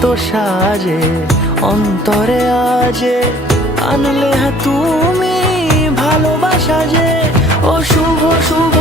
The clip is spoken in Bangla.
কত সাজে অন্তরে আজে আনলে তুমি ভালোবাসা যে ও শুভ শুভ